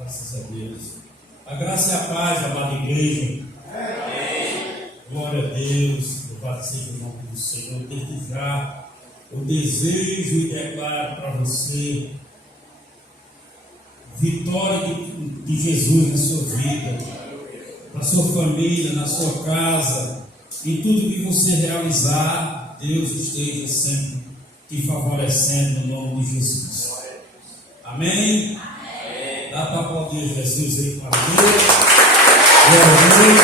Graças a Deus. A graça e a paz, amada igreja. Amém. Glória a Deus. Louvado seja o nome do Senhor. Desde já, eu desejo e declaro para você vitória de Jesus na sua vida, na sua família, na sua casa, em tudo que você realizar. Deus esteja sempre te favorecendo no nome de Jesus. Amém? Amém. Dá para aplaudir Jesus aí com a Deus. Glória a Deus.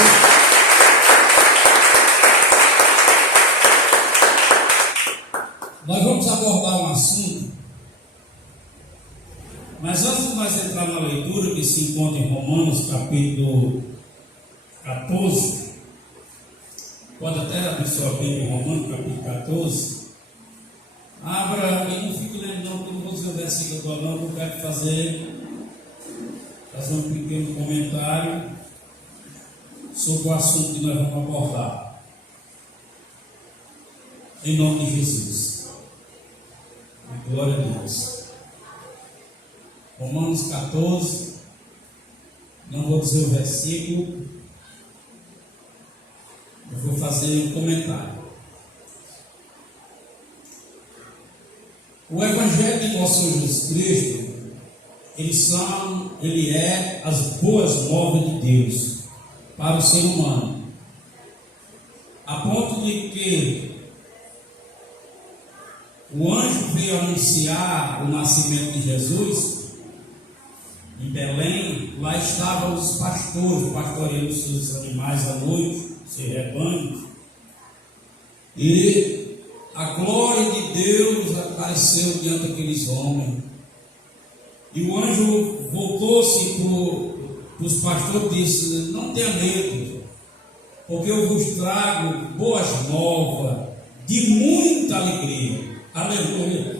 Nós vamos abordar um assunto, mas antes de nós entrar na leitura que se encontra em Romanos capítulo 14, pode até abrir sua Bíblia em Romanos capítulo 14. Abra e não fique lendo não, porque não vou dizer o versículo todo não, eu quero fazer um pequeno comentário sobre o assunto que nós vamos abordar. Em nome de Jesus. Glória a Deus. Romanos 14, não vou dizer o versículo, eu vou fazer um comentário. O Evangelho de nosso Senhor Jesus Cristo, ele é as boas novas de Deus para o ser humano, a ponto de que o anjo veio anunciar o nascimento de Jesus em Belém. Lá estavam os pastores pastoreando seus animais à noite, seu rebanho, e a glória de Deus apareceu diante daqueles homens. E o anjo voltou-se para os pastores e disse: não tenha medo, porque eu vos trago boas novas de muita alegria. Aleluia.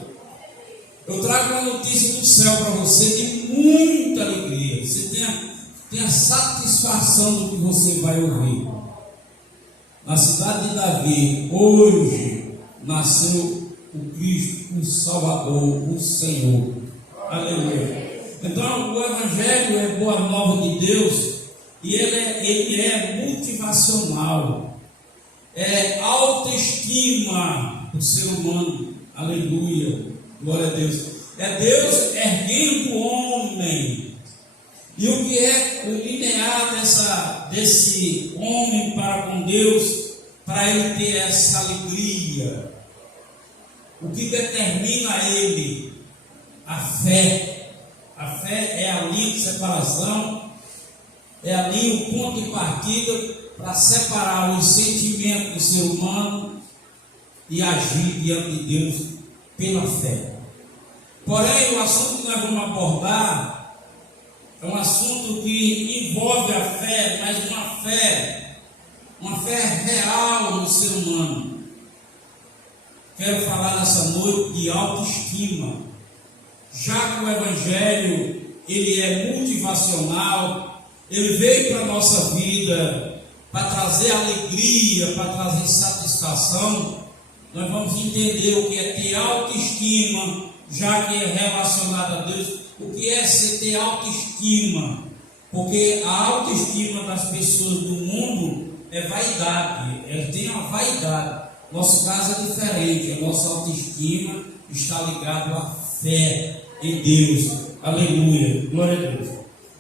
Eu trago uma notícia do céu para você de muita alegria. Você tenha satisfação do que você vai ouvir. Na cidade de Davi, hoje, nasceu o Cristo, o Salvador, o Senhor. Aleluia. Então o Evangelho é boa nova de Deus, e ele é motivacional, é autoestima do ser humano. Aleluia, glória a Deus. É Deus erguendo o homem. E o que é o linear desse homem para com Deus, para ele ter essa alegria? O que determina ele? A fé. A fé é a linha de separação, é ali o ponto de partida para separar os sentimentos do ser humano e agir diante de Deus pela fé. Porém, o assunto que nós vamos abordar é um assunto que envolve a fé, mas uma fé real no ser humano. Quero falar nessa noite de autoestima. Já que o Evangelho, ele é motivacional, ele veio para a nossa vida para trazer alegria, para trazer satisfação, nós vamos entender o que é ter autoestima, já que é relacionado a Deus. O que é ter autoestima? Porque a autoestima das pessoas do mundo é vaidade, eles têm uma vaidade. Nosso caso é diferente, a nossa autoestima está ligada à fé em Deus. Aleluia, glória a Deus.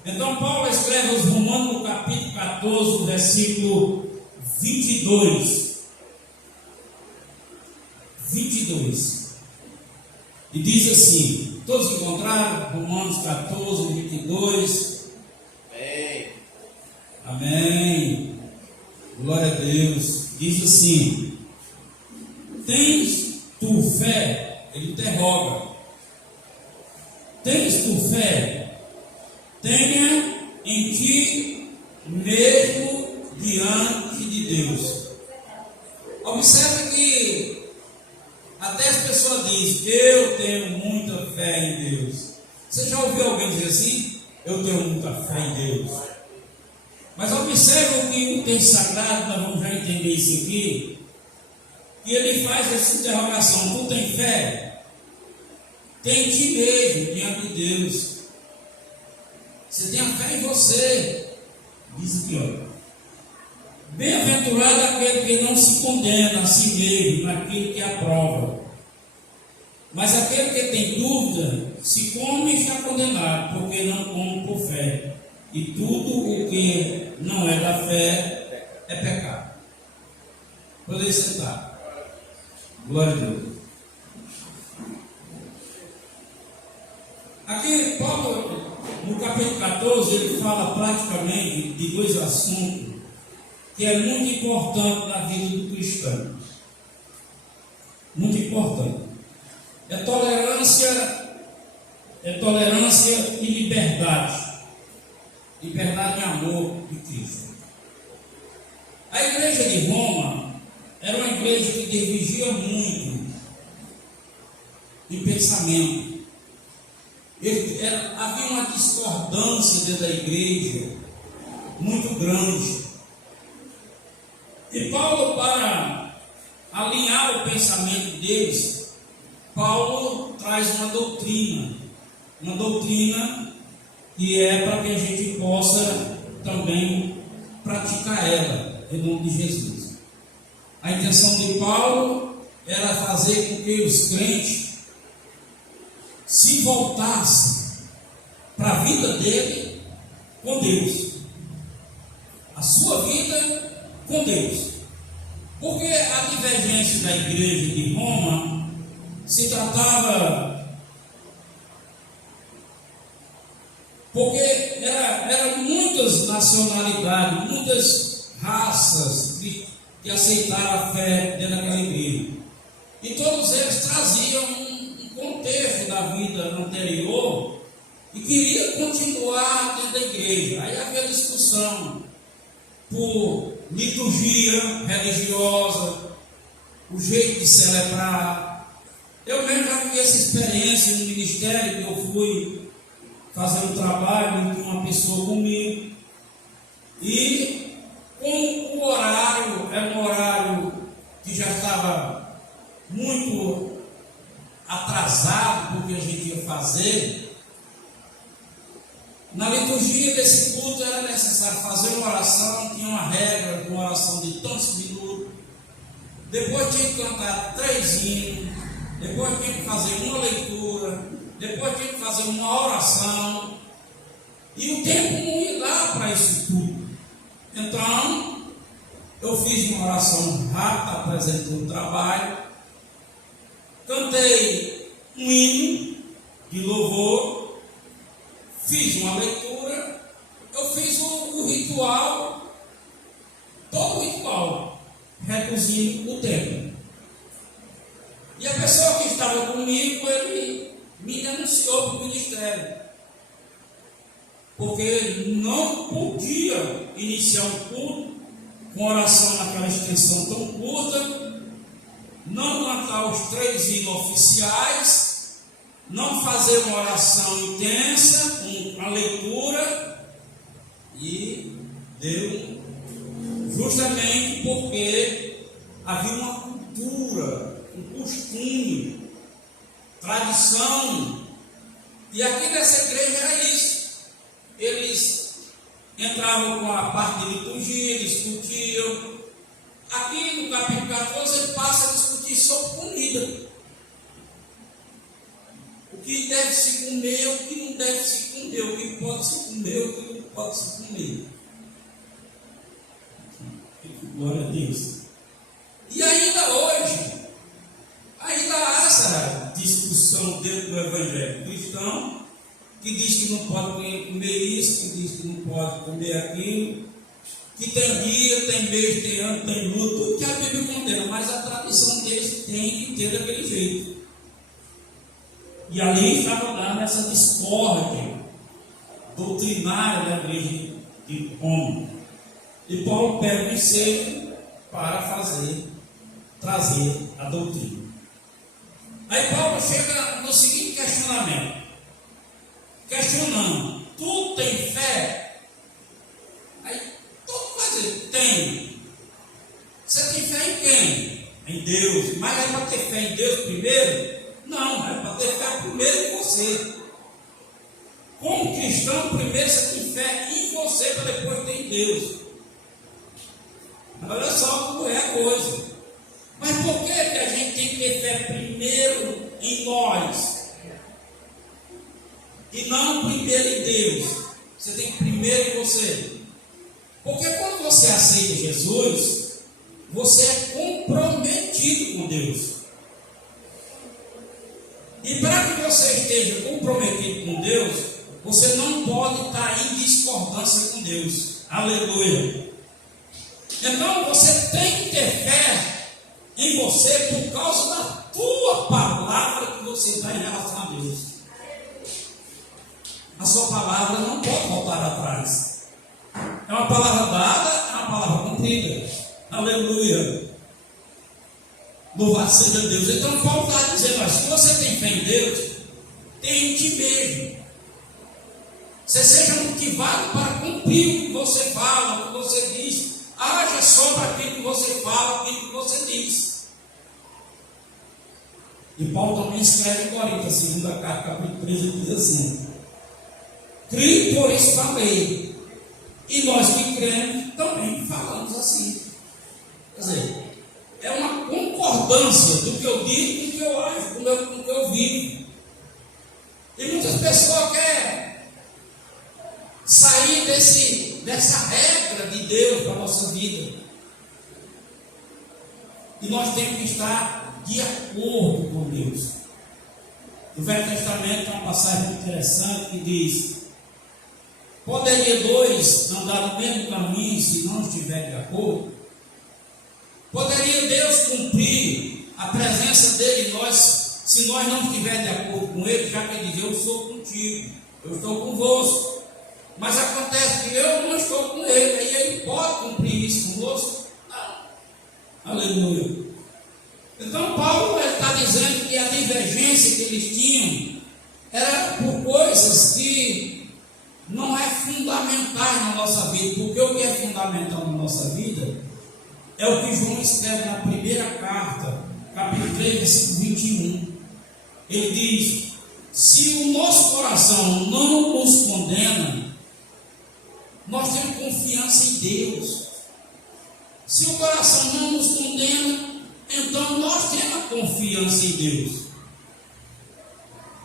Então Paulo escreve aos Romanos no capítulo 14, versículo 22. E diz assim: todos encontraram? Romanos 14, 22. Amém. Amém. Glória a Deus. Diz assim: tens tu fé? Ele interroga. Tens tu fé? Tenha em ti mesmo diante de Deus. Observe que até as pessoas dizem: eu tenho muita fé em Deus. Você já ouviu alguém dizer assim? Eu tenho muita fé em Deus. Mas observe que o texto sagrado, nós vamos já entender isso aqui, que ele faz essa interrogação: tu tem fé? Tem em ti mesmo diante de Deus. Você tem a fé em você. Diz aqui, ó. Bem-aventurado aquele que não se condena a si mesmo naquilo que aprova. Mas aquele que tem dúvida, se come e está condenado, porque não come por fé. E tudo o que não é da fé é pecado. Poder sentar. Glória a Deus. Aqui, Paulo, no capítulo 14, ele fala praticamente de dois assuntos que é muito importante na vida do cristão. Muito importante. É tolerância e liberdade. Liberdade e amor de Cristo. A igreja de Roma era uma igreja que divergia muito em pensamento. Havia uma discordância dentro da igreja muito grande. E Paulo, para alinhar o pensamento deles, Paulo traz uma doutrina que é para que a gente possa também praticar ela, em nome de Jesus. A intenção de Paulo era fazer com que os crentes se voltassem para a vida dele com Deus, a sua vida com Deus. Porque a divergência da igreja de Roma se tratava, porque eram muitas nacionalidades, muitas raças que aceitaram a fé dentro daquela igreja. E todos eles traziam um contexto da vida anterior e queriam continuar dentro da igreja. Aí havia discussão por liturgia religiosa, o jeito de celebrar. Eu mesmo já vivi essa experiência no ministério, que eu fui fazer um trabalho com uma pessoa comigo, e como o horário era um horário que já estava muito atrasado porque a gente ia fazer, na liturgia desse culto era necessário fazer uma oração, tinha uma regra de uma oração de tantos minutos, depois tinha que cantar 3 hinos, depois tinha que fazer uma leitura, depois tinha que fazer uma oração, e o tempo não ia dar para isso tudo. Então, eu fiz uma oração rápida, apresentei o trabalho, cantei um hino de louvor, fiz uma leitura, eu fiz o ritual, todo o ritual, reduzindo o tempo. E a pessoa que estava comigo, ele me denunciou para o ministério, porque ele não podia iniciar um culto com oração naquela extensão tão curta, não cantar os 3 hinos oficiais, não fazer uma oração intensa, uma leitura, e deu justamente porque havia uma cultura, um costume, tradição, e aqui nessa igreja era isso. Eles entravam com a parte de liturgia, discutiam. Aqui no capítulo 14 ele passa a discutir sobre comida. O que deve se comer, o que não deve se comer, o que pode se comer, o que não pode se comer. Glória a Deus. E ainda hoje, ainda há essa discussão dentro do evangelho cristão, que diz que não pode comer isso, que diz que não pode comer aquilo, que tem dia, tem mês, tem ano, tem luto, tudo que a Bíblia condena, mas a tradição deles tem que ter daquele jeito. E ali estava dando essa discórdia doutrinária da igreja de Roma. E Paulo pega o ensejo para trazer a doutrina. Aí Paulo chega no seguinte questionamento. Questionando, tu tem fé? Aí todo vai dizer, tem. Você tem fé em quem? Em Deus. Mas é para ter fé em Deus primeiro? Não, é para ter fé primeiro em você. Como cristão, primeiro primeiro você tem fé em você para depois ter em Deus. Olha só como é a coisa. Mas por que a gente tem que ter fé primeiro em nós? E não primeiro em Deus. Você tem que primeiro em você. Porque quando você aceita Jesus, você é comprometido com Deus. E para que você esteja comprometido com Deus, você não pode estar em discordância com Deus. Aleluia. Então você tem que ter fé em você por causa da tua palavra que você dá em relação a Deus. A sua palavra não pode voltar atrás. É uma palavra dada, é uma palavra cumprida. Aleluia. Louvado seja Deus. Então Paulo está dizendo, mas se você tem fé em Deus, tem em ti mesmo. Você seja motivado para cumprir o que você fala, o que você diz. Haja só para aquilo que você fala, aquilo que você diz. E Paulo também escreve em Coríntios, segunda carta, capítulo 13, diz assim: creio, por isso falei. E nós que cremos também falamos assim. Quer dizer, é uma concordância do que eu digo com o que eu acho, com o que eu vivo. E muitas pessoas querem sair dessa regra de Deus para a nossa vida. E nós temos que estar de acordo com Deus. No Velho Testamento tem uma passagem muito interessante que diz: poderia dois andar no mesmo caminho se não estiverem de acordo? Poderia Deus cumprir a presença dele em nós se nós não estivermos de acordo com ele, já que ele diz: eu sou contigo, eu estou convosco. Mas acontece que eu não estou com ele, aí ele pode cumprir isso conosco? Não. Aleluia. Então Paulo está dizendo que a divergência que eles tinham era por coisas que não é fundamental na nossa vida. Porque o que é fundamental na nossa vida é o que João escreve na primeira carta, capítulo 3, versículo 21. Ele diz: se o nosso coração não nos condena, nós temos confiança em Deus. Se o coração não nos condena, então nós temos a confiança em Deus.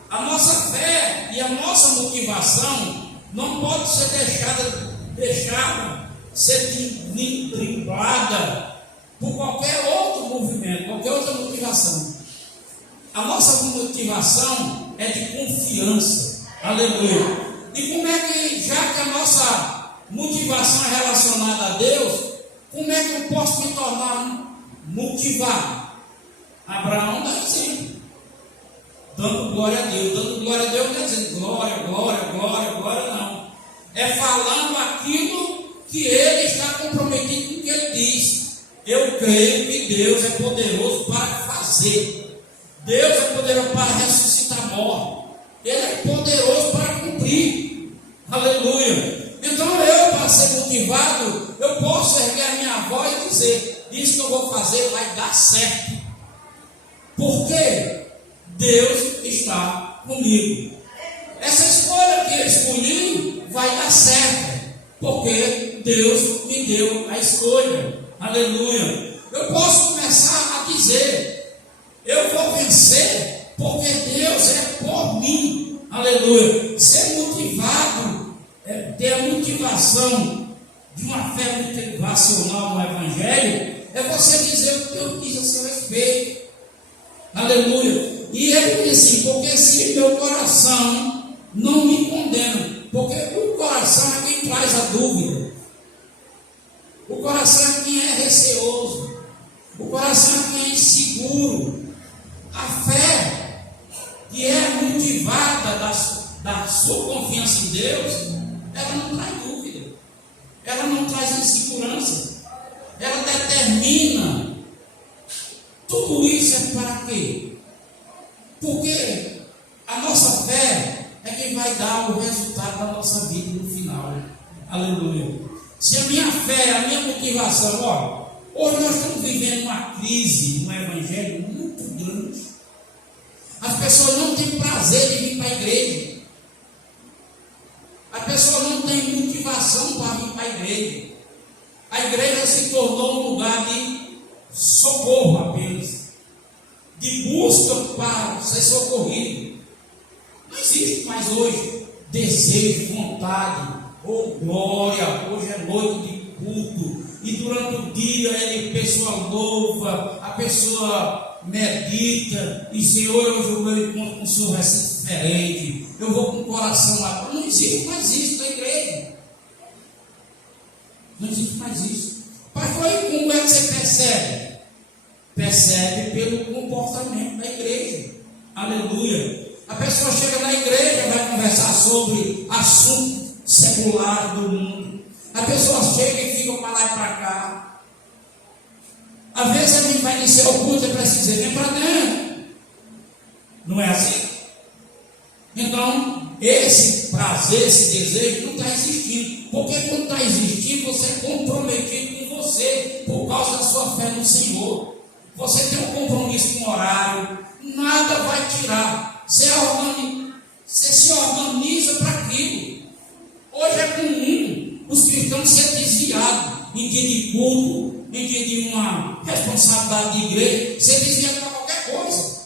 A nossa fé e a nossa motivação não pode ser deixada ser driblada por qualquer outro movimento, qualquer outra motivação. A nossa motivação é de confiança. Aleluia. E como é que, já que a nossa motivação é relacionada a Deus, como é que eu posso me tornar motivado? Abraão dá exemplo, dando glória a Deus. Dando glória a Deus não é dizendo glória, glória, glória, glória, não. É falando aquilo que ele está comprometido com o que ele diz. Eu creio que Deus é poderoso para fazer. Deus é poderoso para ressuscitar mortos. Ele é poderoso para cumprir. Aleluia. Então eu, para ser motivado, eu posso erguer a minha voz e dizer: isso que eu vou fazer vai dar certo. Porque Deus está comigo. Essa escolha que eu escolhi vai dar certo. Porque Deus me deu a escolha. Aleluia. Eu posso começar a dizer: eu vou vencer porque Deus é por mim. Aleluia. Ser motivado, ter a motivação de uma fé motivacional no Evangelho, é você dizer o que Deus diz a seu respeito. Aleluia. E ele diz assim: porque se meu coração não me condena, porque o coração é quem traz a dúvida, o coração é quem é receoso, o coração é quem é inseguro. A fé que é motivada da sua confiança em Deus, ela não traz dúvida, ela não traz insegurança, ela determina. Tudo isso é para quê? Porque a nossa fé é quem vai dar o resultado da nossa vida no final. Aleluia. Se a minha fé, a minha motivação, hoje nós estamos vivendo uma crise no Evangelho muito grande. As pessoas não têm prazer de vir para a igreja. As pessoas tem motivação para vir para a igreja. A igreja se tornou um lugar de socorro apenas, de busca para ser socorrido. Não existe mais hoje desejo, vontade ou glória. Hoje é noite de culto e durante o dia a pessoa louva, a pessoa medita e Senhor, hoje o meu encontro com o Senhor vai ser diferente, eu vou com o coração lá. Não existe mais isso na igreja. Não existe mais isso. Pastor, e como é que você percebe? Percebe pelo comportamento da igreja. Aleluia. A pessoa chega na igreja, vai conversar sobre assuntos seculares do mundo. A pessoa chega e fica para lá e para cá. Às vezes a gente vai iniciar o culto e vai dizer, vem para dentro. Não é assim? Então, esse prazer, esse desejo não está existindo. Porque quando está existindo, você é comprometido com você, por causa da sua fé no Senhor. Você tem um compromisso com o horário, nada vai tirar. Você se organiza para aquilo. Hoje é comum os cristãos serem desviados em dia de culto, em dia de uma responsabilidade de igreja, ser desviado para qualquer coisa.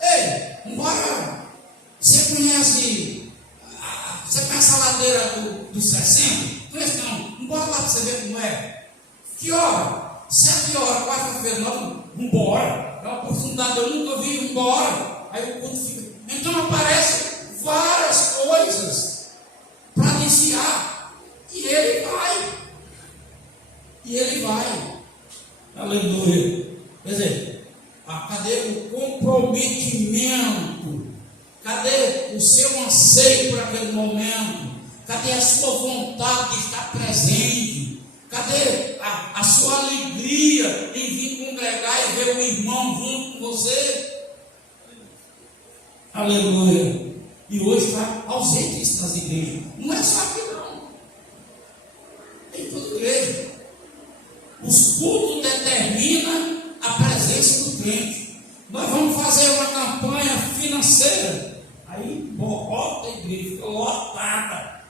Ei, embora. Você conhece a ladeira dos 60? Conhece não? Bora lá para você ver como é. Que hora? 7 horas, quarta-feira, não, vambora. É uma oportunidade, eu nunca vi, vambora. Aí o culto fica. Então aparecem várias coisas para desviar. E ele vai. E ele vai. Aleluia. Quer dizer, cadê o comprometimento? Cadê o seu anseio por aquele momento? Cadê a sua vontade de estar presente? Cadê a sua alegria em vir congregar e ver o irmão junto com você? Aleluia. E hoje está ausente isso nas igrejas. Não é só aqui não. Em toda igreja. Os cultos determinam a presença do crente. Nós vamos fazer uma campanha financeira. Aí bota a igreja, fica lotada.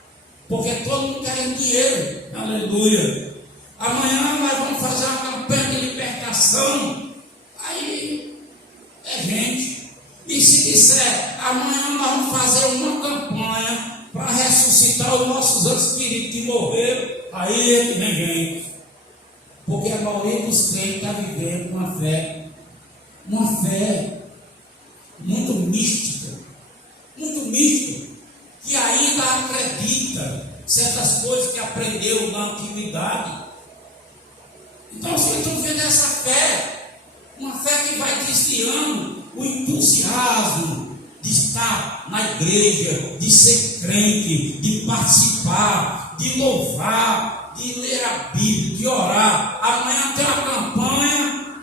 Porque todo mundo quer dinheiro. Aleluia. Amanhã nós vamos fazer uma campanha de libertação. Aí é gente. E se disser, amanhã nós vamos fazer uma campanha para ressuscitar os nossos anjos queridos que morreram, aí é que vem gente. Porque a maioria dos crentes está vivendo uma fé muito mística, que ainda acredita certas coisas que aprendeu na antiguidade. Então vocês estão vendo essa fé, uma fé que vai desviando o entusiasmo de estar na igreja, de ser crente, de participar, de louvar, de ler a Bíblia, de orar. Amanhã tem uma campanha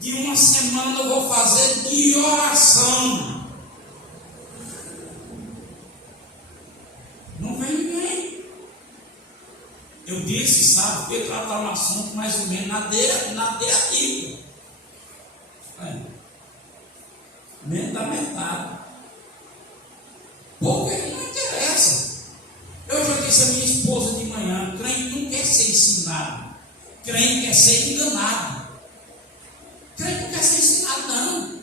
de uma semana, eu vou fazer de oração. Não vem ninguém. Eu disse, sabe, que tratar um assunto mais ou menos na derradeira. Menos da metade. Porque não interessa. Eu já disse a minha esposa de manhã, crente não quer ser ensinado, crente quer ser enganado. Crente não quer ser ensinado, não.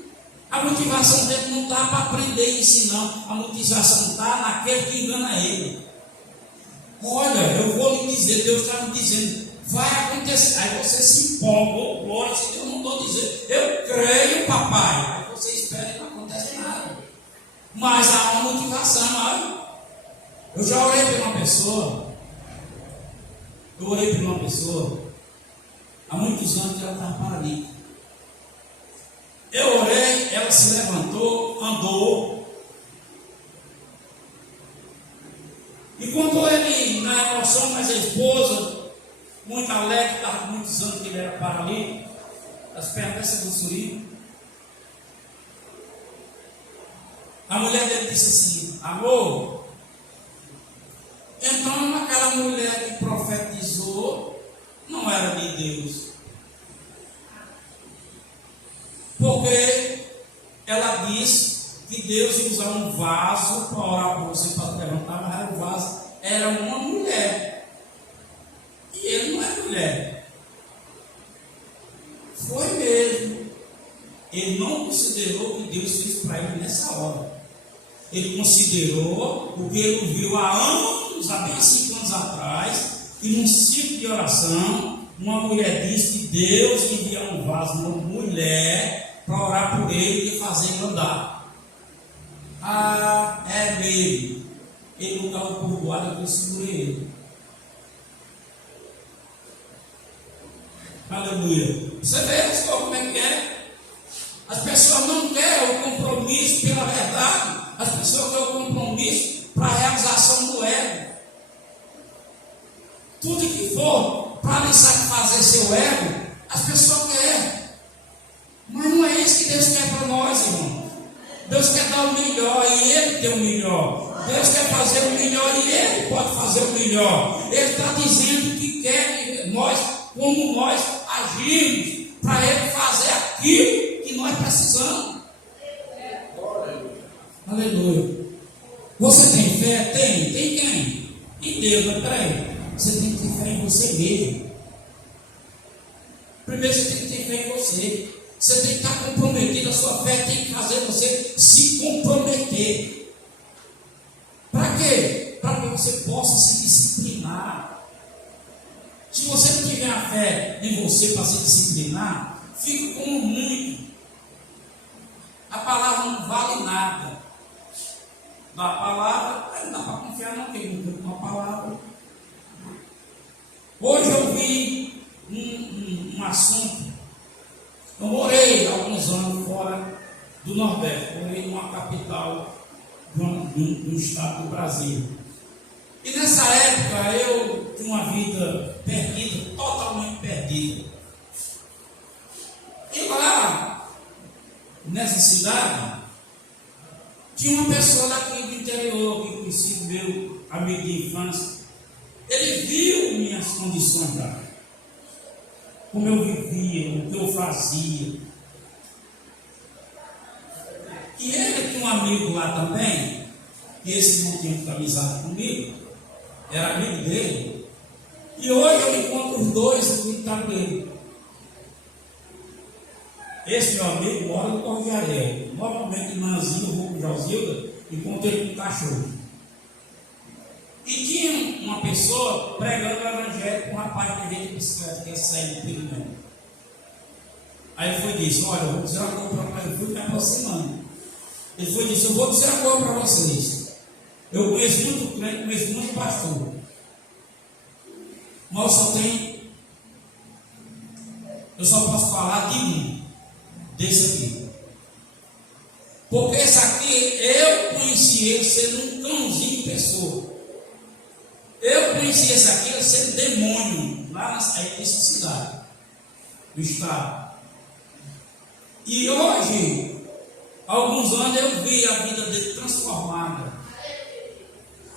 A motivação dele não está para aprender e ensinar, a motivação está naquele que engana ele. Olha, eu vou lhe dizer, Deus está me dizendo, vai acontecer. Aí você se empolga, oh, glória, se Deus não estou dizendo, eu creio, papai. Aí você espera e não acontece nada. Mas há uma motivação, olha. Eu já orei por uma pessoa, há muitos anos que ela estava paralítica. Eu orei, ela se levantou, andou. E quando ele, na emoção, mas a esposa, muito alegre, estava com muitos anos que ele era paralítico, as pernas dessa grossurinha. A mulher dele disse assim, amor, então aquela mulher que profetizou não era de Deus. Porque ela disse que Deus ia usar um vaso para orar por você, para levantar, mas o vaso era uma mulher. E ele não é mulher. Foi mesmo. Ele não considerou o que Deus fez para ele nessa hora. Ele considerou porque ele viu há anos, há bem 5 anos atrás, que num ciclo de oração, uma mulher disse que Deus envia um vaso, uma mulher, para orar por ele e fazer ele andar. Ah, é mesmo. Ele não estava povoado, eu segurei ele. Aleluia. Você vê só como é que é? As pessoas não querem o compromisso pela verdade. As pessoas querem o compromisso para a realização do ego. Tudo que for para lhe satisfazer seu ego, as pessoas querem. Mas não é isso que Deus quer para nós, irmão. Deus quer dar o melhor e Ele tem o melhor. Deus quer fazer o melhor e Ele pode fazer o melhor. Ele está dizendo que quer que nós, como nós agimos, para Ele fazer aquilo que nós precisamos. Aleluia. Você tem fé? Tem. Tem quem? Em Deus, mas peraí. Você tem que ter fé em você mesmo. Primeiro você tem que ter fé em você. Você tem que estar comprometido. A sua fé tem que fazer você se comprometer. Para quê? Para que você possa se disciplinar. Se você não tiver a fé em você para se disciplinar, fica como muito. A palavra não vale nada. Da palavra, não dá para confiar não, porque não tem uma palavra. Hoje eu vi um assunto. Eu morei alguns anos fora do Nordeste, morei numa capital do estado do Brasil. E nessa época eu tinha uma vida perdida, totalmente perdida. E lá, nessa cidade, tinha uma pessoa daqui do interior, que conhecia meu amigo de infância. Ele viu minhas condições lá, como eu vivia, o que eu fazia. E ele tinha um amigo lá também, que esse não tinha muita amizade comigo, era amigo dele. E hoje eu encontro os dois no quintal dele. Esse meu amigo mora no Corviaré. Normalmente, irmãzinho, eu vou com o Josilda, encontro ele com o cachorro. E tinha uma pessoa pregando o evangelho com um rapaz que veio de bicicleta, que ia sair do primeiro. Aí ele foi e disse: olha, eu vou dizer uma coisa para vocês. Eu fui me aproximando. Ele foi e disse: eu vou dizer uma coisa para vocês. Eu conheço muito crente, conheço muito pastor. Mas eu só posso falar de um, desse aqui. Porque esse aqui, eu conheci ele sendo um cãozinho de pessoa. Eu conheci esse aqui ele sendo demônio, lá nessa cidade, do estado. E hoje, há alguns anos, eu vi a vida dele transformada.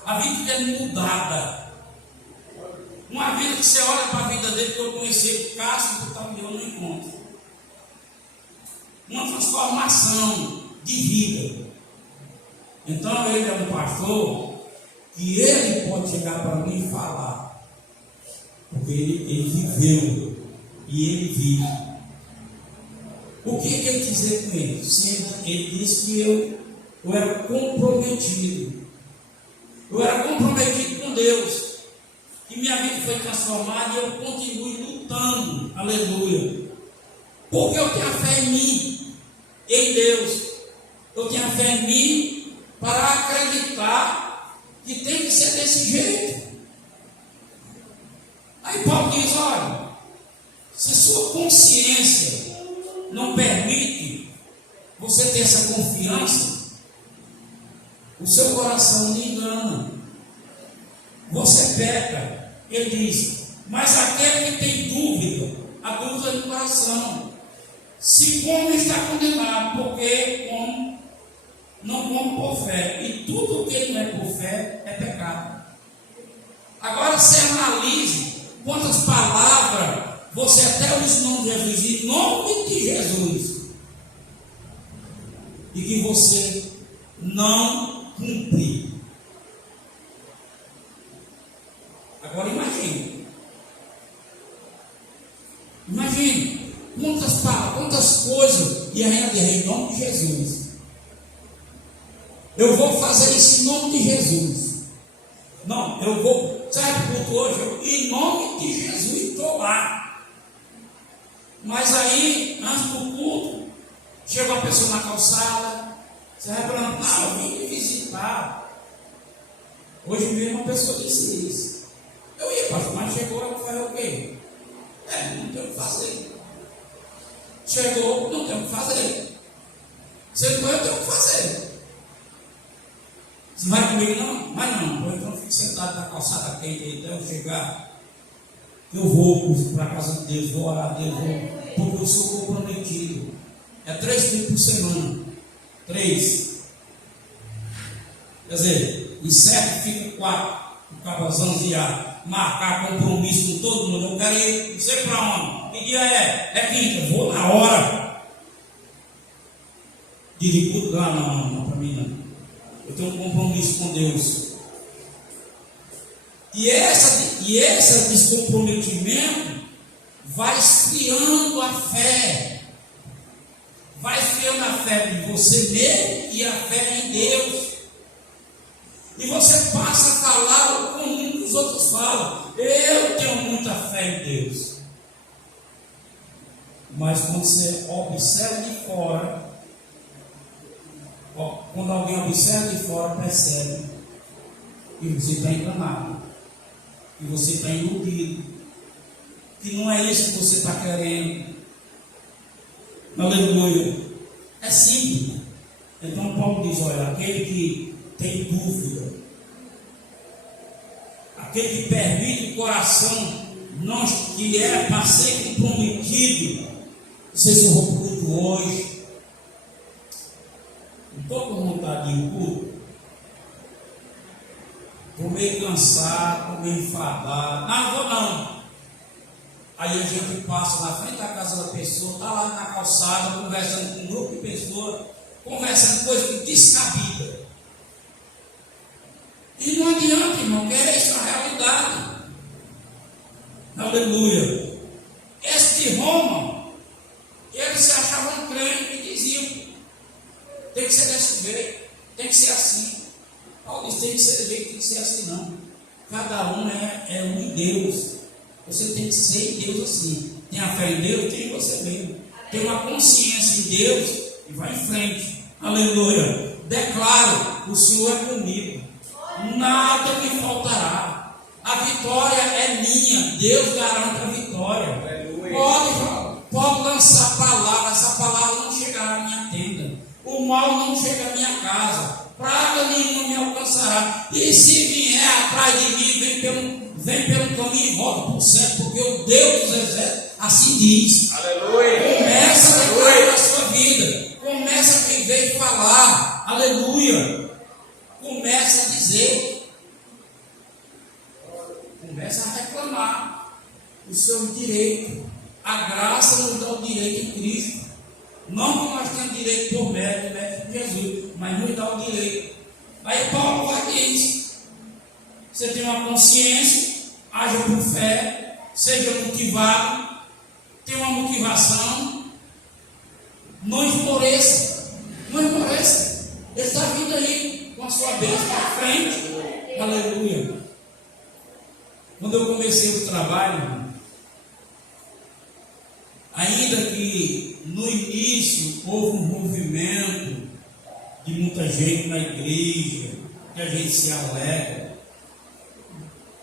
A vida dele mudada. Uma vida que você olha para a vida dele, que eu conheci, Cássio, que está eu não encontro. Uma transformação de vida. Então ele é um pastor que ele pode chegar para mim e falar, porque ele viveu e ele vive. O que ele quis dizer com ele? Ele disse que eu era comprometido. Eu era comprometido com Deus. E minha vida foi transformada e eu continuo lutando. Aleluia. Porque eu tenho a fé em mim, em Deus. Eu tenho a fé em mim para acreditar que tem que ser desse jeito. Aí Paulo diz: olha, se sua consciência não permite você ter essa confiança, o seu coração lhe engana, você peca. Ele diz: mas aquele que tem dúvida, a dúvida é do coração. Se come, está condenado, porque come, não come por fé. E tudo que não é por fé é pecado. Agora você analise quantas palavras você até os nomes de Jesus, em nome de Jesus, e que você não cumpre. Agora imagine quantas coisas, e ainda em nome de Jesus. Eu vou fazer isso em nome de Jesus. Não, eu vou, sabe, culto hoje, em nome de Jesus, estou lá. Mas aí, antes do culto, chega uma pessoa na calçada, você vai falando, não, eu vim me visitar. Hoje mesmo uma pessoa disse isso. Eu ia, pastor, mas chegou, ela fazer o quê? Não tem o que fazer. Chegou, não tem o que fazer. Sentou, eu tenho o que fazer. Você vai comigo não? Mas não, então eu fico sentado na calçada quente até eu chegar. Eu vou para a casa de Deus, vou orar a Deus, porque eu sou comprometido. É 3 dias por semana. 3. Quer dizer, em 7 fica 4. O cabazão de marcar compromisso com todo mundo. Eu quero ir, não sei para onde. Que dia é? É quinta, vou na hora. Dirigir lá, não, para mim não. Eu tenho um compromisso com Deus. E esse descomprometimento vai esfriando a fé. Vai esfriando a fé em você mesmo e a fé em Deus. E você passa a falar como muitos outros falam. Eu tenho muita fé em Deus. Mas quando você observa de fora, quando alguém observa de fora, percebe que você está enganado, que você está iludido, que não é isso que você está querendo. Aleluia. É simples. Então Paulo diz, olha, aquele que tem dúvida, aquele que permite o coração, não, que era para ser comprometido, não sei se eu vou para o culto hoje, não estou com vontade de ir para o culto, estou meio cansado, estou meio enfadado, não vou não. Aí a gente passa na frente da casa da pessoa, está lá na calçada, conversando com um grupo de pessoas, conversando coisas descabidas. E não adianta, irmão, que essa é a realidade. Aleluia. Esse de Roma, eles se achavam crentes e diziam, tem que ser desse jeito, tem que ser assim. Paulo disse, tem que ser desse jeito, tem que ser assim não. Cada um é um em Deus. Você tem que ser em Deus assim. Tem a fé em Deus, tem em você mesmo. Tem uma consciência em Deus e vai em frente. Aleluia. Declaro, o Senhor é comigo. Nada me faltará. A vitória é minha. Deus garante a vitória. Pode lançar palavra. Essa palavra não chegará à minha tenda. O mal não chega à minha casa. Praga nenhuma me alcançará. E se vier atrás de mim, vem pelo caminho e volta por certo, porque o Deus dos exércitos assim diz. Aleluia. Começa a declarar na sua vida. Começa a viver e falar. Aleluia. Começa a dizer. Começa a reclamar o seu direito. A graça nos dá o direito em Cristo. Não que nós temos direito por mérito de Jesus, mas nos dá o direito. Aí Paulo vai dizer: você tem uma consciência, haja por fé, seja motivado, tenha uma motivação, não esmoreça, não esmoreça. Ele está vindo aí com a sua bênção para frente. Aleluia. Quando eu comecei o trabalho, ainda que no início houve um movimento de muita gente na igreja, que a gente se alegra,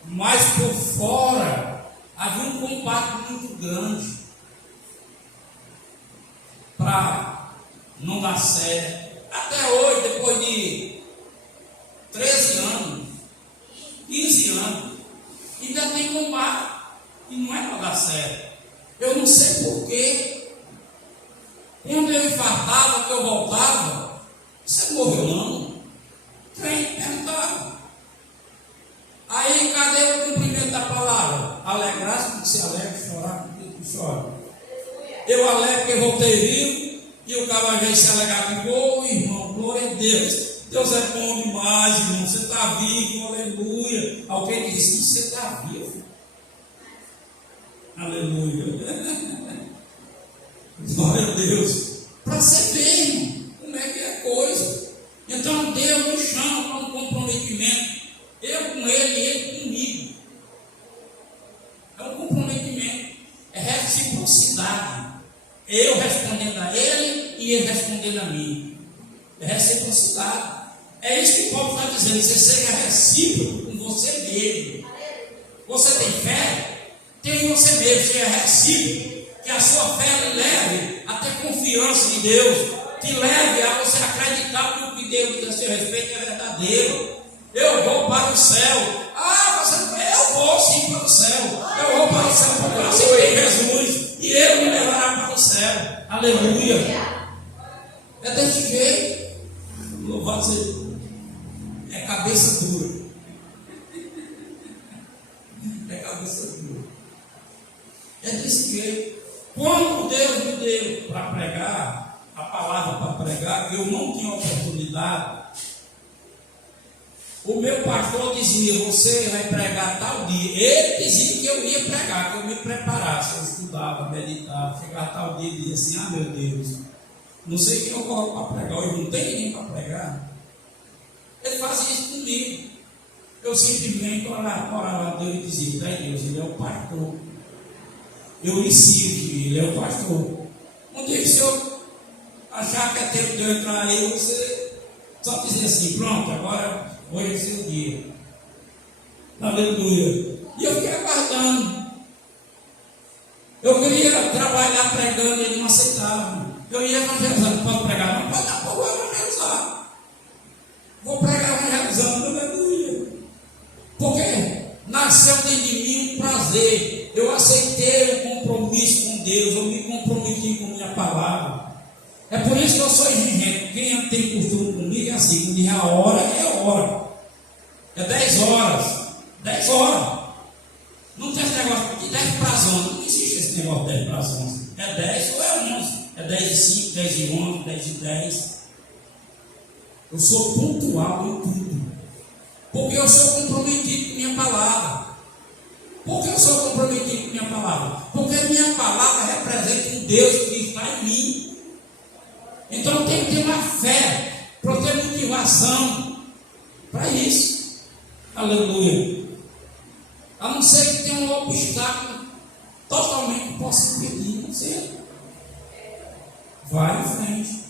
mas por fora havia um combate muito grande para não dar certo. Até hoje, depois de 13 anos, 15 anos, ainda tem combate e não é para dar certo. Eu não sei porquê. Quando eu infartava, que eu voltava, você morreu não? Tem, perguntava. Aí, cadê o cumprimento da palavra? Alegrar-se porque se alegra, chorar porque chora. Eu alegro porque voltei vivo, e o cara vai se alegrar com o irmão, glória a Deus. Deus é bom demais, irmão. Você está vivo, aleluia. Alguém disse: você está vivo. Aleluia. Glória a Deus. Para você ver, irmão, como é que é a coisa. Então Deus nos chama para um comprometimento. Eu com Ele e Ele comigo. É um comprometimento. É reciprocidade. Eu respondendo a Ele e Ele respondendo a mim. É reciprocidade. É isso que Paulo está dizendo. Você seja recíproco com você mesmo. Você tem fé? Tem você mesmo. Seja recíproco. Que a sua fé lhe leve a ter confiança em Deus. Que leve a você acreditar que o que Deus diz a seu respeito é verdadeiro. Eu vou para o céu. Eu vou sim para o céu. Eu vou para o céu porque eu aceitei Jesus. E Ele me levará para o céu. Aleluia. É desse jeito. Louvado seja. É cabeça dura. É cabeça dura. É desse jeito. Quando Deus me deu para pregar, a palavra para pregar, eu não tinha oportunidade. O meu pastor dizia: você vai pregar tal dia. Ele dizia que eu ia pregar, que eu me preparasse. Eu estudava, meditava, chegava tal dia e dizia assim: ah, meu Deus, não sei quem eu coloco para pregar, hoje não tem ninguém para pregar. Ele fazia isso comigo. Eu simplesmente orava a Deus e dizia: tá, Deus, Ele é o pastor. Eu lhe sirvo, Ele é o pastor. Um dia que se eu achar que é tempo de eu entrar aí, você só dizer assim: pronto, agora hoje é seu dia. Aleluia. E eu fiquei aguardando. Eu queria trabalhar pregando, ele não aceitava. Eu ia evangelizar, não pode pregar, não pode dar para eu evangelizar. Vou pregar evangelizando, aleluia. Porque nasceu dentro de mim um prazer. Eu aceitei um compromisso com Deus, eu me comprometi com minha palavra. É por isso que eu sou exigente. Quem tem costume comigo é assim: quando diz a hora, é hora. É 10 horas. 10 horas. Não tem esse negócio de 10 para as 11. Não existe esse negócio de 10 para as 11. É 10 ou é 11. É 10 e 5, 10 e 11, 10 e 10. Eu sou pontual em tudo. Porque eu sou comprometido com minha palavra. Por que eu sou comprometido com minha palavra? Porque minha palavra representa um Deus que está em mim. Então tem que ter uma fé para ter motivação para isso. Aleluia. A não ser que tenha um obstáculo totalmente que possa impedir. Não sei. Vai em frente.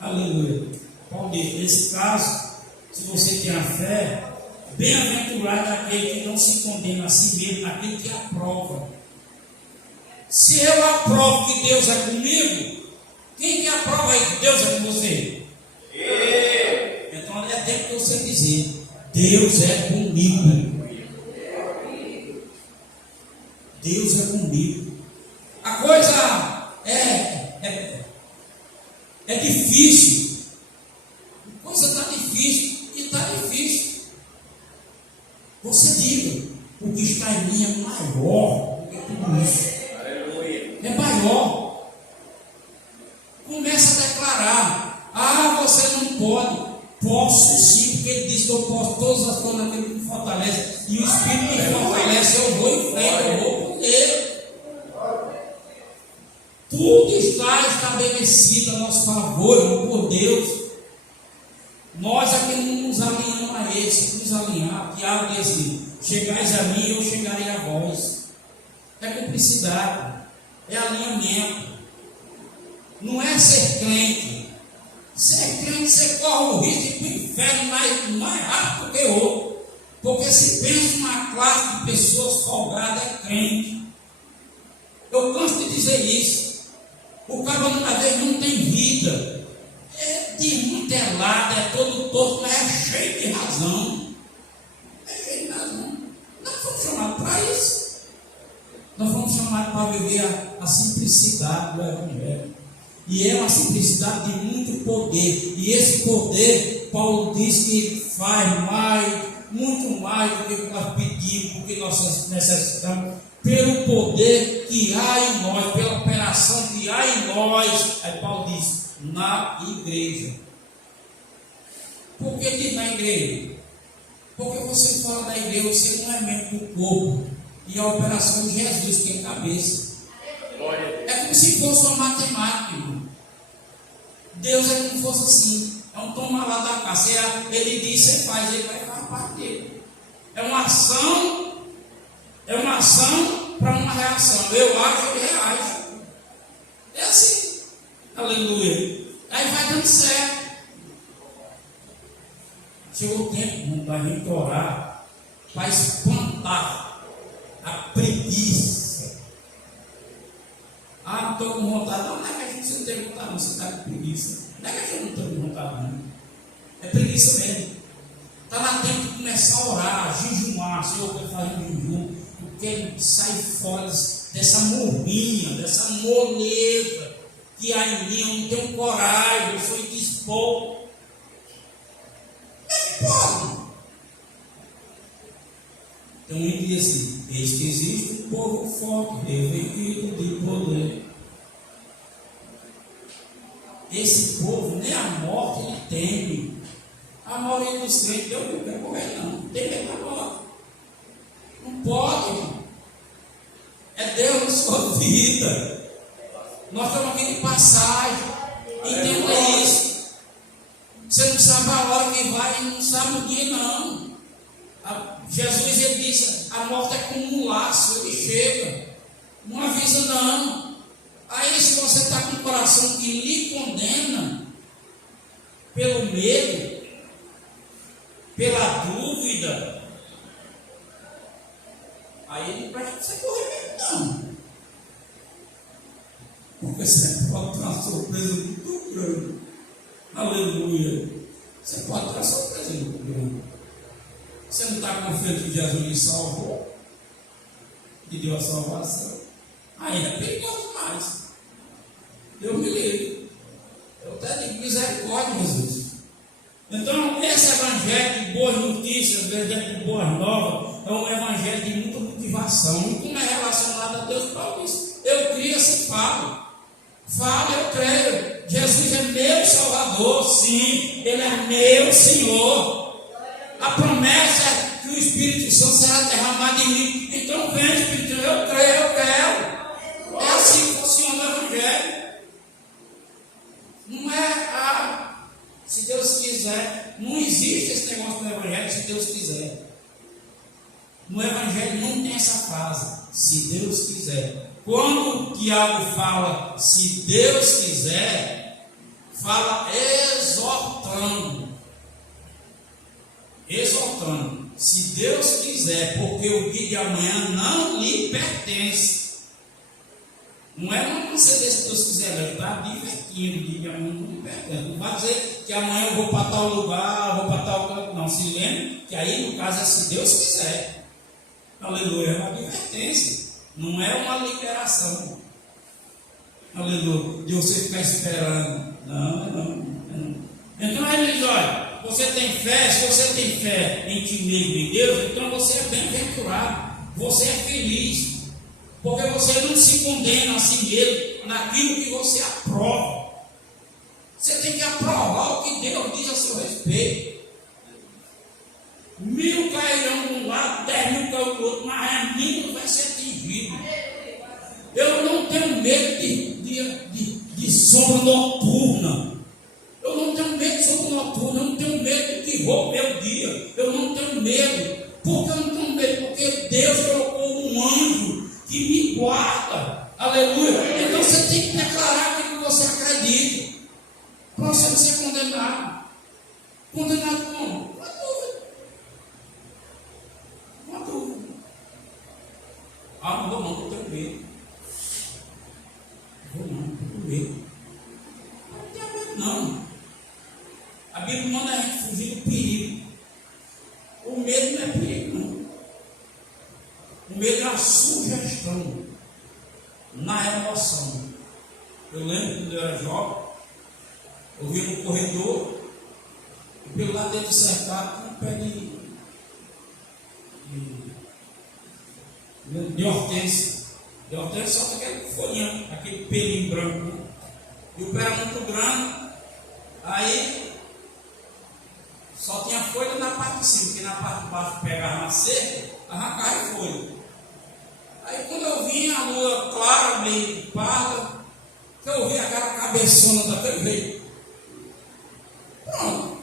Aleluia. Paulo diz: nesse caso, se você tem a fé, bem-aventurado aquele que não se condena a si mesmo, aquele que aprova. Se eu aprovo que Deus é comigo, quem que aprova aí que Deus é com você? Então é tempo de você dizer: Deus é comigo. Deus é comigo. A coisa é difícil. A coisa está difícil e está difícil. Você diga: o que está em mim é maior do que tudo isso. É maior. Começa a declarar: ah, você não pode. Posso sim, porque Ele diz que eu posso todas as coisas naquele que me fortalece. E o Espírito me fortalece. Eu vou em frente, eu vou com Ele. Tudo está estabelecido a nosso favor, por Deus. Nós aqui não nos alinhamos a Ele. Se nos alinhar, Tiago diz assim: chegais a mim, eu chegarei a vós. É cumplicidade, é alinhamento. Não é ser crente. Ser crente, você corre o risco de ir para o inferno mais rápido que outro. Porque se pensa uma classe de pessoas folgadas é crente. Eu canso de dizer isso. O cara às vezes não tem vida. É desmantelado, é todo torto, mas é cheio de razão. É cheio de razão. Nós fomos chamados para isso. Nós fomos chamados para viver a simplicidade do Evangelho. E é uma simplicidade de muito poder. E esse poder, Paulo diz que faz mais, muito mais do que nós pedimos, do que nós necessitamos, pelo poder que há em nós, pela operação que há em nós. Aí Paulo diz: na igreja. Por que diz na igreja? Porque você fala da igreja, você não é membro do corpo. E a operação de Jesus, que é a cabeça. É como se fosse uma matemática, irmão. Deus é como se fosse assim. É um toma lá da cá. Ele diz, você faz, ele vai fazer parte dele. É uma ação para uma reação. Eu acho, ele reage. É assim. Aleluia. Aí vai dando certo. Chegou o tempo da gente orar para espantar a preguiça. Não estou com vontade. Não é que a gente não tem vontade, não. Você está com preguiça. Não é que a gente não está com vontade, não. É preguiça mesmo. Está na tempo de começar a orar, jejuar. Senhor, eu quero fazer um jejum. Eu quero sair fora dessa morrinha, dessa moleza que há em mim. Eu não tenho coragem, eu sou indisposto. Pode. Então ele diz assim: eis que existe um povo forte, revestido de poder. Esse povo, nem a morte ele teme. A maioria dos crentes, Deus não quer morrer, não tem medo da morte. Não pode, irmão. É Deus na sua vida. Nós estamos aqui de passagem. Entenda isso. Você não sabe a hora que vai e não sabe o dia, não. Jesus, ele disse, a morte é como um laço, ele chega. Não avisa, não. Aí se você está com o coração que lhe condena, pelo medo, pela dúvida, aí não presta para você correr mesmo, não. Porque você pode ter uma surpresa muito grande. Aleluia. Você pode ter uma surpresa muito grande. Você não está confiante que Jesus lhe salvou, que deu a salvação. Aí é perigoso demais. Deus me livre. Eu até digo misericórdia, Jesus. Então, esse evangelho de boas notícias, evangelho de boas novas, é um evangelho de muita motivação. E como é relacionado a Deus, Paulo diz: eu creio, assim falo. Falo, eu creio. Jesus é meu Salvador, sim. Ele é meu Senhor. A promessa é que o Espírito Santo será derramado em mim. Então, vem, Espírito Santo, eu creio, eu quero. É assim que funciona o evangelho. Não é se Deus quiser. Não existe esse negócio do evangelho, se Deus quiser. No evangelho não tem essa frase, se Deus quiser. Quando o Tiago fala, se Deus quiser, fala exortando. Exortando. Se Deus quiser, porque o dia de amanhã não lhe pertence. Não é uma conceder se Deus quiser, ele está divertindo. O dia de amanhã não lhe pertence. Não vai dizer que amanhã eu vou para tal lugar, vou para tal canto. Não, se lembre que aí no caso é se Deus quiser. Aleluia, é uma advertência. Não é uma liberação. Aleluia, de você ficar esperando. Não. Então ele diz: olha, você tem fé, se você tem fé em ti mesmo e Deus, então você é bem-aventurado, você é feliz, porque você não se condena a si mesmo naquilo que você aprova. Você tem que aprovar o que Deus diz a seu respeito. 1000 cairão de um lado, 10.000 cairão do outro, mas a minha não vai ser atingido. Eu não tenho medo de sombra noturna. Eu não tenho medo de sombra noturna. Eu não tenho medo do que rouba meu dia. Eu não tenho medo. Por que eu não tenho medo? Porque Deus colocou um anjo que me guarda. Aleluia. Então você tem que declarar aquilo que você acredita, para você não ser condenado. Condenado como? Uma dúvida. Não tenho medo. Não tenho medo. Não tenho medo, não. A Bíblia manda a gente fugir do perigo. O medo não é perigo, não. O medo é a sugestão na emoção. Eu lembro quando eu era jovem, eu via no corredor, e pelo lado dentro do cercado tinha um pé de hortênsia. De hortênsia só aquele folhinho, aquele pelinho branco, né? E o pé era muito grande. Aí Só tinha folha na parte de cima, porque na parte de baixo pegava na cerca, arrancava a folha. Aí quando eu vi a lua clara, meio parda, que eu vi aquela cabeçona daquele jeito. Pronto.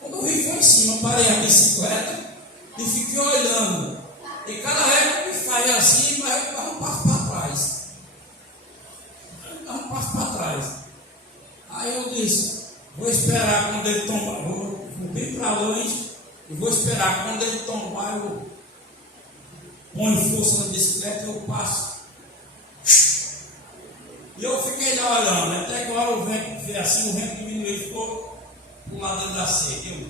Quando eu vi foi em cima, eu parei a bicicleta e fiquei olhando. E cada vez que eu fazia assim, mas eu dava um passo para trás. Aí eu disse, vou esperar quando ele tombar, vou bem para longe, e vou esperar quando ele tombar, eu ponho força na bicicleta e eu passo. E eu fiquei lá olhando, até que agora o vento veio assim, o vento diminuiu e ficou pro lado dentro da seca. Eu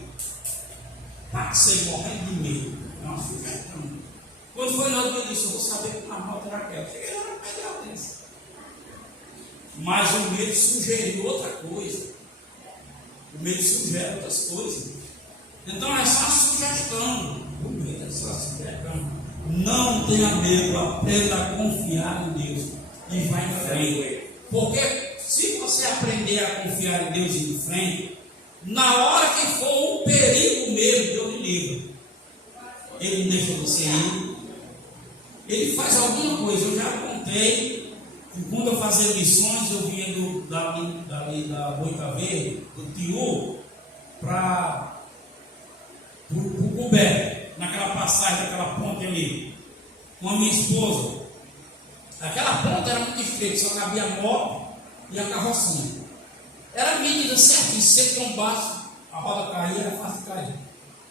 passei morrendo de medo. Não, fui ventando. Quando foi na hora eu disse, eu vou saber que na moto era aquela. Cheguei lá na pedra. Mas o medo sugeriu outra coisa. O medo sugere outras coisas. Então é só uma sugestão. O medo é só uma sugestão. Não tenha medo, aprenda a confiar em Deus e vai em frente. Porque se você aprender a confiar em Deus e ir em frente, na hora que for um perigo mesmo, Deus lhe livra. Ele não deixa você ir. Ele faz alguma coisa. Eu já contei que quando eu fazia missões, eu vinha da Boita Verde, do Tiu, para o Cubé, naquela passagem, naquela ponte ali, com a minha esposa. Aquela ponte era muito estreita, só cabia a moto e a carrocinha. Era medida certinha, se você trombasse, a roda caía, era fácil de cair.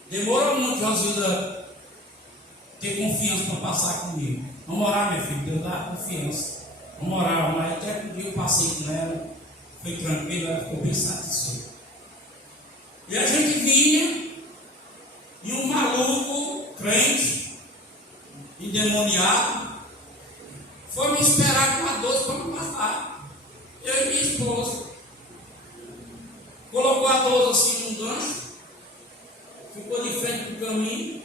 Demorou muito, Josilda, ter confiança para passar comigo. Vamos orar, meu filho, Deus dá confiança. Vamos orar, mas até que um dia eu passei com ela, foi tranquilo, ela ficou bem satisfeita. E a gente vinha, e um maluco, crente, endemoniado, foi me esperar com a 12 para me matar. Eu e minha esposa. Colocou a 12 assim num gancho, ficou de frente para o caminho,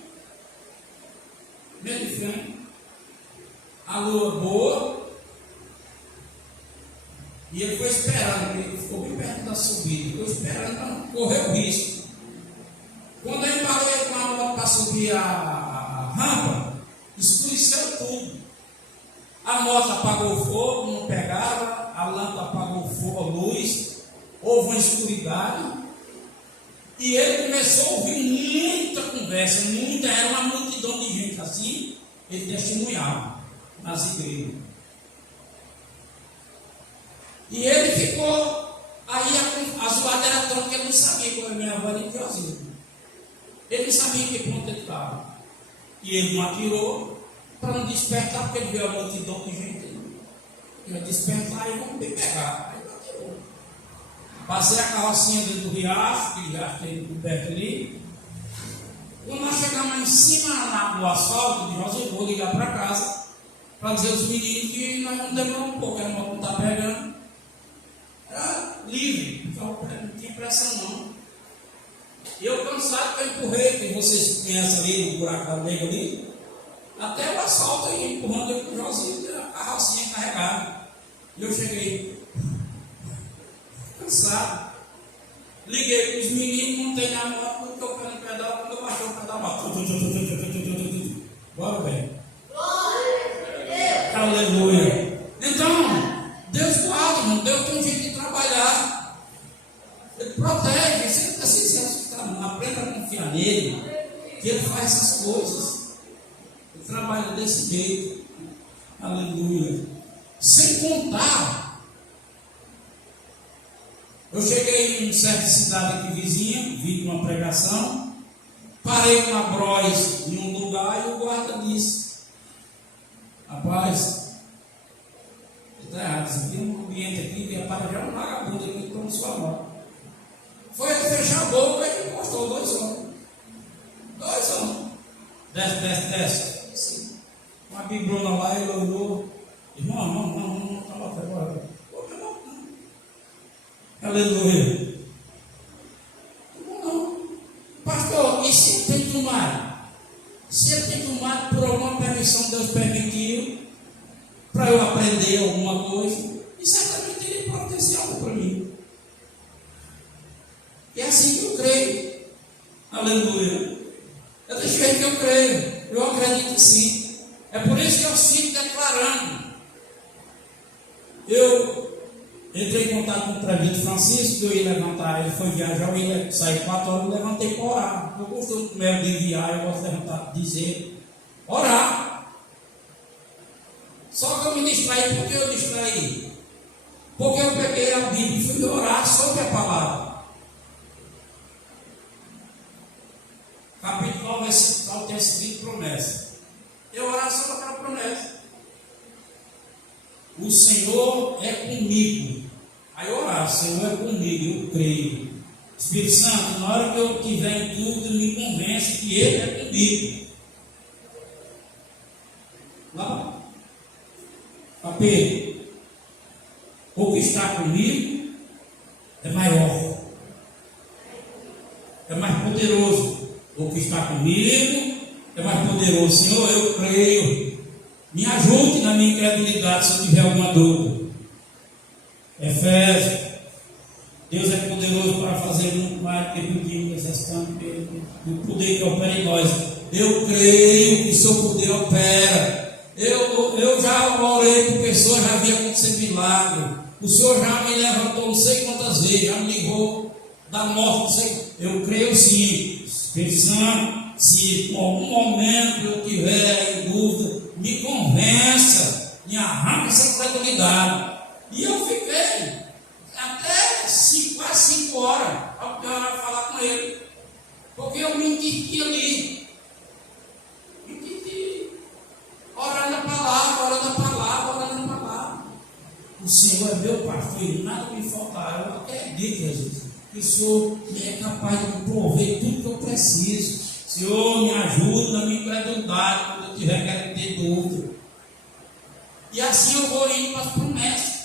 bem de frente, a lua boa, e ele foi esperando, ele ficou bem perto da subida, ficou esperando para não correr o risco. Quando eu embalei com a moto para subir a rampa, escureceu tudo. A moto apagou o fogo, não pegava, a lâmpada apagou o fogo, a luz, houve uma escuridade, e ele começou a ouvir muita conversa, era uma multidão de gente assim, ele testemunhava nas igrejas. E ele ficou, aí a zoada era tão que ele não sabia como a minha avó era idiosina. Ele não sabia em que ponto ele estava. E ele não atirou para não despertar, porque ele viu a multidão de gente. Ele vai despertar e vamos me pegar. Aí não atirou. Passei a carrocinha dentro do riacho, que já tem coberto ali. Quando nós chegamos em cima do asfalto, eu vou ligar para casa para dizer aos meninos que nós não demoramos um pouco, a moto não está pegando. Era livre, então não tinha pressão não. E eu cansado que eu empurrei, que vocês conhecem ali, o buraco da nega ali, até o asfalto aí, empurrando ele com o Josinho, a carrocinha carregada. E eu cheguei cansado. Liguei para os meninos, montei na moto, porque eu pego no pedal, quando eu baixei o pedal, bora bem. Aleluia. Então, Deus guarda, irmão. Deus tem um jeito de trabalhar. Ele protege. Você não precisa aprenda a confiar nele, que ele faz essas coisas. Ele trabalha desse jeito. Aleluia. Sem contar, eu cheguei em uma certa cidade aqui vizinha, vi uma pregação, parei com a Bros em um lugar e o guarda disse: rapaz, está errado, você tem um ambiente aqui que apareceu um vagabundo aqui que toma sua moto. Foi ele fechar a boca e mostrou 2 homens. 2 homens. Desce. Assim. Uma bibrona lá, ele olhou. Irmão, não, tá bom, agora. Pô, meu irmão, não. Aleluia. Não. Pastor, e se ele tem tomado? Se ele tem tomado por alguma permissão, Deus permitiu, para eu aprender alguma coisa, e certamente ele pode ter sido algo para mim. E é assim que eu creio. É por isso que eu sinto declarando. Eu entrei em contato com o prefeito Francisco, que eu ia levantar, ele foi viajar, eu ia sair 4 horas, eu levantei para orar. Eu gosto mesmo de enviar, eu gosto de levantar, dizer, orar. Só que eu me distraí. Por que eu distraí? Porque eu peguei a Bíblia e fui orar sobre a palavra. Capítulo 9 tem a seguinte promessa. Eu orar sobre aquela promessa. O Senhor é comigo. Aí eu orar, o Senhor é comigo, eu creio. Espírito Santo, na hora que eu tiver em dúvida, me convence que Ele é comigo. Lá, Pedro, o que está comigo é maior, é mais poderoso. O que está comigo é mais poderoso. Senhor, eu creio. Me ajude na minha incredulidade se eu tiver alguma dúvida. Efésios. Deus é poderoso para fazer muito mais do que pedimos, necessitamos do poder que opera em nós. Eu creio que o seu poder opera. Eu já orei por pessoas, já vi acontecer milagre. O Senhor já me levantou não sei quantas vezes, já me livrou da morte, não sei. Eu creio sim. Pensando, se por algum momento eu tiver em dúvida, me convença, me arranca essa incredulidade. E eu fiquei até quase 5 horas ao falar com ele, porque eu me entendi ali, orando a palavra. O Senhor é meu pastor e nada me faltará. Eu acredito, Jesus, que o Senhor é capaz de me prover tudo que eu preciso. Senhor, me ajude na minha incredulidade quando eu tiver querendo ter dúvida. E assim eu vou indo para as promessas.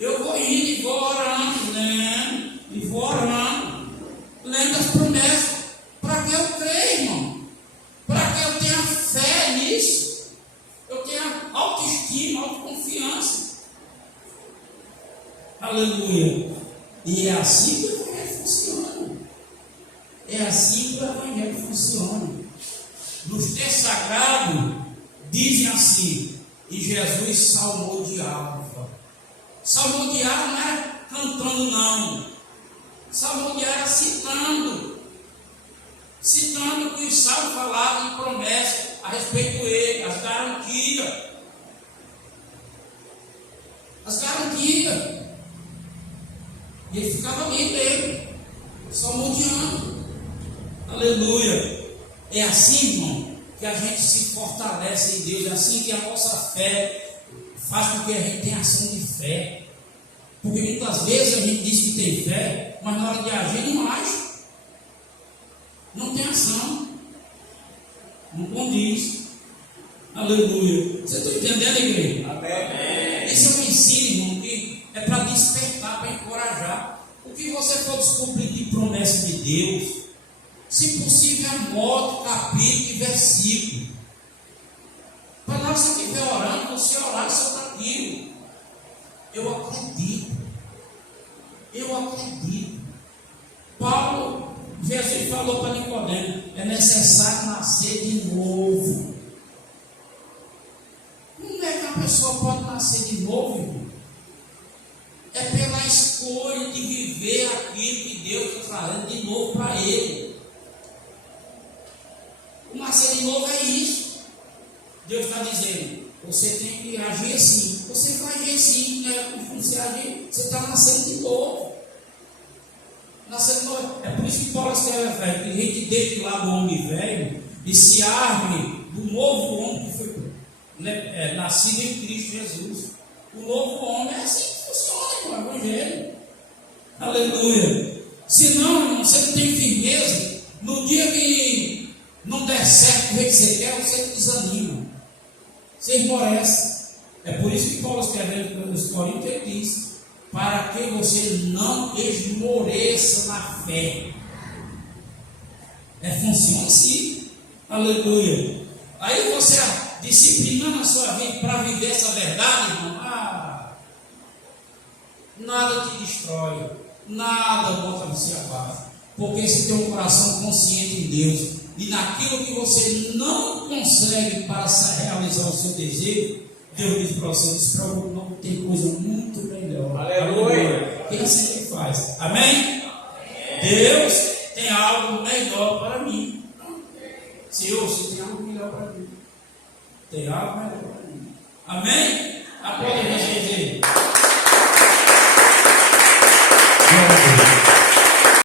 Eu vou indo e vou orando, lendo, e vou orando, lendo as promessas, para que eu creia, irmão, para que eu tenha fé nisso, eu tenha autoestima, autoconfiança. Aleluia. E é assim que o Evangelho funciona. É assim que o Evangelho funciona. Nos textos sagrados, dizem assim, e Jesus salmodiava. Salmodiar não era cantando, não. Salmodiar era citando o que os salmos falavam em promessa a respeito dele, as garantias. E ele ficava ali dele, salmodiando. Aleluia. É assim, irmão, que a gente se fortalece em Deus. É assim que a nossa fé faz com que a gente tenha ação de fé. Porque muitas vezes a gente diz que tem fé, mas na hora de agir não age. Não tem ação. Não condiz. Aleluia. Você está entendendo, igreja? Amém. Esse é um ensino, irmão, que é para despertar, para encorajar. O que você for descobrir de promessa de Deus, se possível, anote capítulo e versículo. Para lá você estiver orando, você orar sobre aquilo. Eu acredito. Paulo, Jesus falou para Nicodemo, é necessário nascer de novo. Como é que a pessoa pode nascer de novo, irmão? É pela escolha de viver aquilo que Deus está trazendo de novo para ele. O nascer de novo é isso. Deus está dizendo, você tem que agir assim. Você vai agir assim, né? Como você agir, você está nascendo de novo. Nascendo de novo. É por isso que Paulo escreve, velho, que a gente deixa de lado o homem velho e se arme do novo homem que foi nascido em Cristo Jesus. O novo homem é assim que funciona, o Evangelho. Aleluia. Se não, irmão, você não tem firmeza, no dia que não der certo o que você quer, você desanima. Você esmorece. É por isso que Paulo escrevendo nos Coríntios, ele diz, para que você não esmoreça na fé. Funciona assim. Aleluia. Aí você disciplinando a sua vida para viver essa verdade, irmão, nada te destrói, nada bota você abaixo, porque você tem um coração consciente em Deus. e naquilo que você não consegue para realizar o seu desejo, Deus diz para você: não se preocupe, não, tem coisa muito melhor. Aleluia. Quem assim que faz? Amém? Deus tem algo melhor para mim. Senhor, você tem algo melhor para mim. Tem algo melhor para mim. Amém?